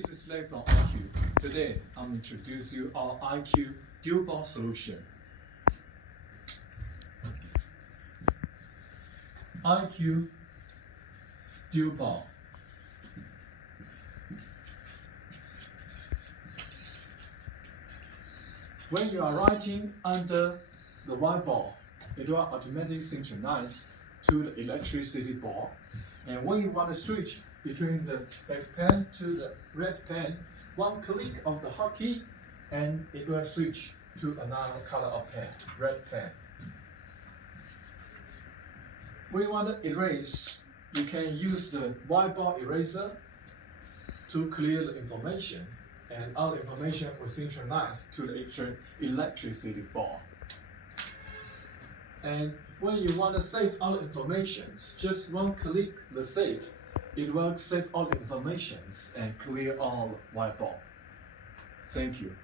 this is Lei from IQ. Today, I'm introduce you our IQ Dualboard solution. IQ Dualboard. When you are writing under the whiteboard, it will automatically synchronize to the electricity board. And when you want to switch between the black pen to the red pen, one click of the hotkey and it will switch to another color of pen, red pen. When you want to erase, you can use the whiteboard eraser to clear the information, and all the information will synchronize to the electricity board. And when you want to save all the information, just one click the save. It will save all the information and clear all whiteboard. Thank you.